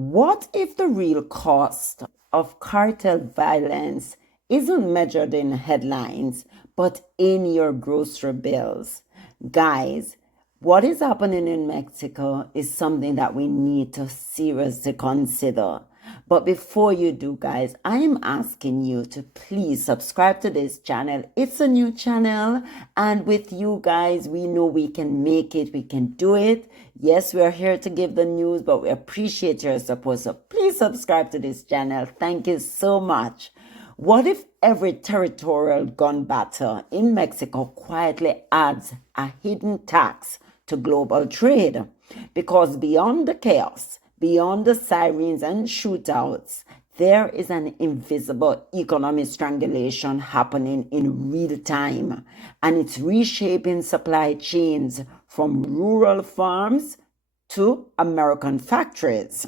What if the real cost of cartel violence isn't measured in headlines, but in your grocery bills? Guys, what is happening in Mexico is something that we need to seriously consider. But before you do, guys, I am asking you to please subscribe to this channel. It's a new channel, and with you guys, we know we can make it, we can do it. Yes, we're here to give the news, but we appreciate your support. So please subscribe to this channel. Thank you so much. What if every territorial gun battle in Mexico quietly adds a hidden tax to global trade? Because beyond the chaos, beyond the sirens and shootouts, there is an invisible economic strangulation happening in real time, and it's reshaping supply chains from rural farms to American factories.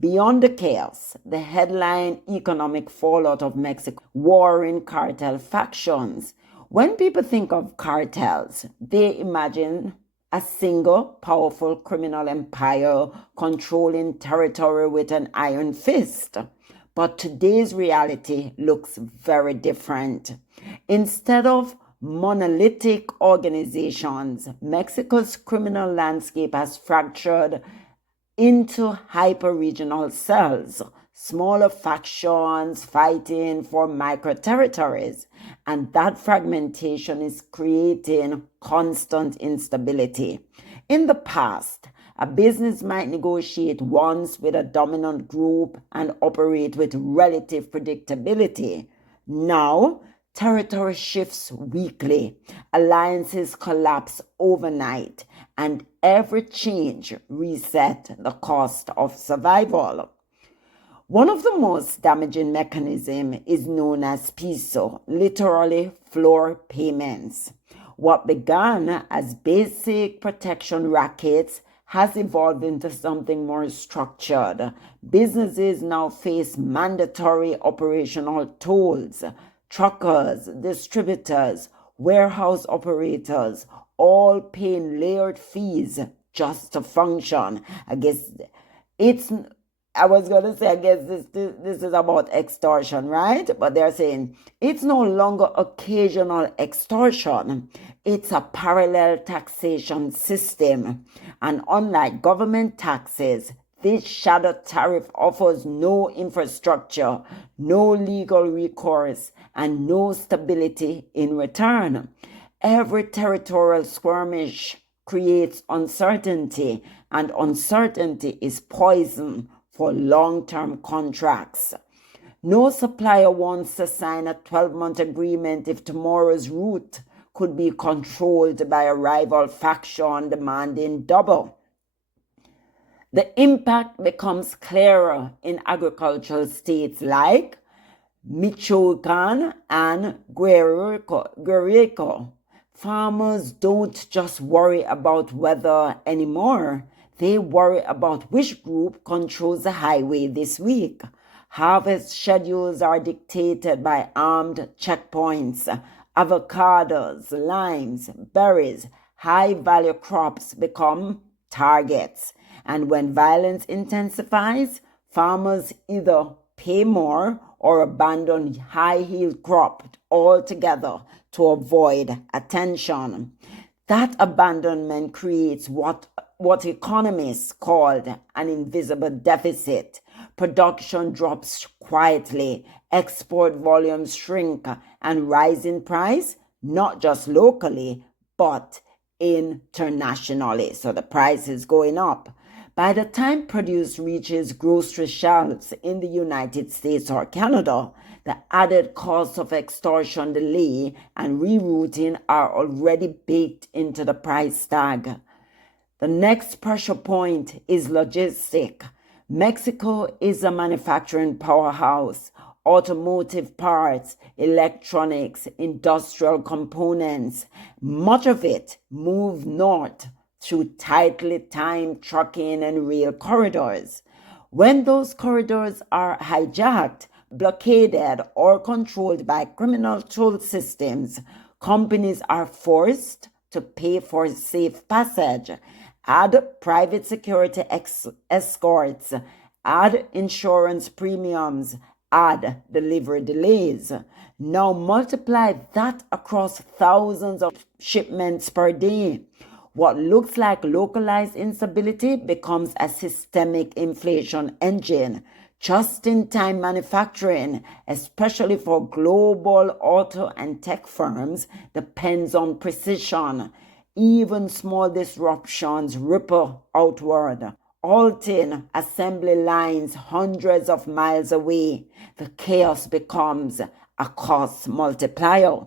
Beyond the chaos, the headline economic fallout of Mexico, warring cartel factions. When people think of cartels, they imagine a single powerful criminal empire controlling territory with an iron fist. But today's reality looks very different. Instead of monolithic organizations, Mexico's criminal landscape has fractured into hyper-regional cells, smaller factions fighting for micro-territories. And that fragmentation is creating constant instability. In the past, a business might negotiate once with a dominant group and operate with relative predictability. Now, territory shifts weekly, alliances collapse overnight, and every change resets the cost of survival. One of the most damaging mechanisms is known as Piso, literally floor payments. What began as basic protection rackets has evolved into something more structured. Businesses now face mandatory operational tolls. Truckers, distributors, warehouse operators, all paying layered fees just to function. I guess this is about extortion, right? But they're saying it's no longer occasional extortion. It's a parallel taxation system. And unlike government taxes, this shadow tariff offers no infrastructure, no legal recourse, and no stability in return. Every territorial skirmish creates uncertainty, and uncertainty is poison for long-term contracts. No supplier wants to sign a 12-month agreement if tomorrow's route could be controlled by a rival faction demanding double. The impact becomes clearer in agricultural states like Michoacán and Guerrero. Farmers don't just worry about weather anymore. They worry about which group controls the highway this week. Harvest schedules are dictated by armed checkpoints. Avocados, limes, berries, high-value crops become targets. And when violence intensifies, farmers either pay more or abandon high-yield crops altogether to avoid attention. That abandonment creates what economists called an invisible deficit. Production drops quietly, export volumes shrink, and rise in price, not just locally, but internationally. So the price is going up. By the time produce reaches grocery shelves in the United States or Canada, the added costs of extortion, delay, and rerouting are already baked into the price tag. The next pressure point is logistic. Mexico is a manufacturing powerhouse. Automotive parts, electronics, industrial components, much of it moves north through tightly timed trucking and rail corridors. When those corridors are hijacked, blockaded, or controlled by criminal toll systems, companies are forced to pay for safe passage. Add private security escorts add insurance premiums, add delivery delays. Now multiply that across thousands of shipments per day. What looks like localized instability becomes a systemic inflation engine. Just-in-time manufacturing, especially for global auto and tech firms, depends on precision. Even small disruptions ripple outward, halting assembly lines hundreds of miles away. The chaos becomes a cost multiplier.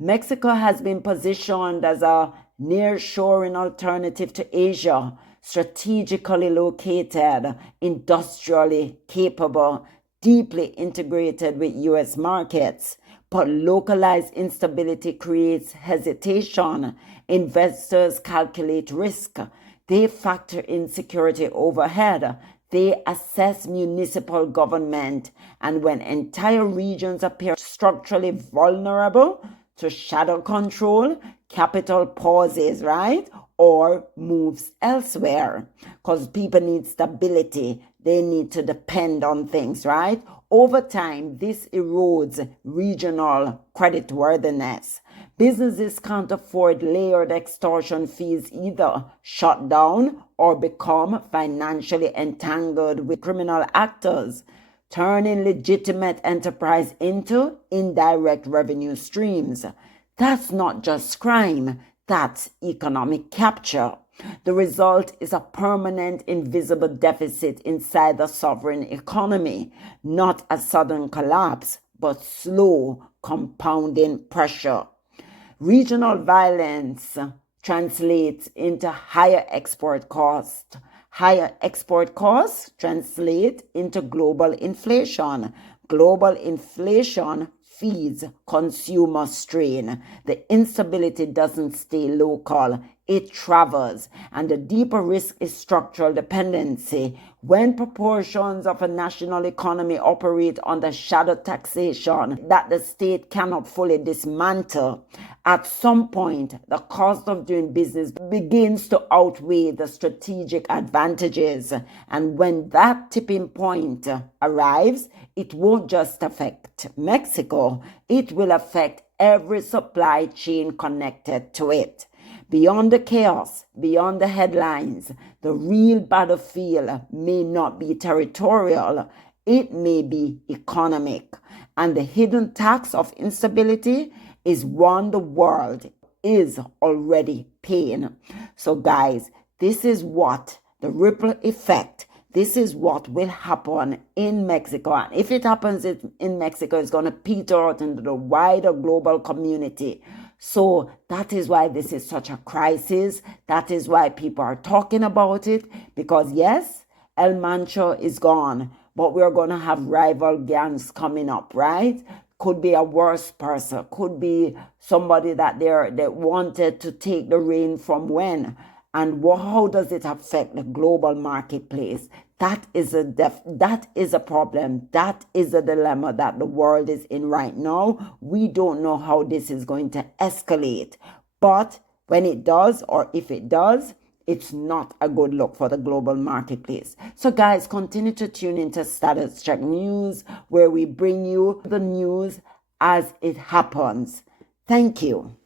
Mexico has been positioned as a nearshoring alternative to Asia, strategically located, industrially capable, deeply integrated with US markets. But localized instability creates hesitation. Investors calculate risk. They factor in security overhead. They assess municipal government. And when entire regions appear structurally vulnerable to shadow control, capital pauses, right? Or moves elsewhere. Because people need stability. They need to depend on things, right? Over time, this erodes regional creditworthiness. Businesses can't afford layered extortion fees, either shut down or become financially entangled with criminal actors, turning legitimate enterprise into indirect revenue streams. That's not just crime, that's economic capture. The result is a permanent invisible deficit inside the sovereign economy, not a sudden collapse, but slow compounding pressure. Regional violence translates into higher export costs. Higher export costs translate into global inflation. Global inflation feeds consumer strain. The instability doesn't stay local, it travels. And the deeper risk is structural dependency. When proportions of a national economy operate under shadow taxation that the state cannot fully dismantle, at some point the cost of doing business begins to outweigh the strategic advantages. And when that tipping point arrives, it won't just affect Mexico, it will affect every supply chain connected to it. Beyond the chaos, beyond the headlines, the real battlefield may not be territorial, it may be economic. And the hidden tax of instability is one the world is already paying. So guys, this is what the ripple effect, this is what will happen in Mexico. And if it happens in Mexico, it's going to peter out into the wider global community. So that is why this is such a crisis. That is why people are talking about it. Because yes, El Mancho is gone, but we're going to have rival gangs coming up, right? Could be a worse person. Could be somebody that wanted to take the reign from when. And how does it affect the global marketplace? That is a problem. That is a dilemma that the world is in right now. We don't know how this is going to escalate. But when it does, or if it does, it's not a good look for the global marketplace. So guys, continue to tune into Status Check News, where we bring you the news as it happens. Thank you.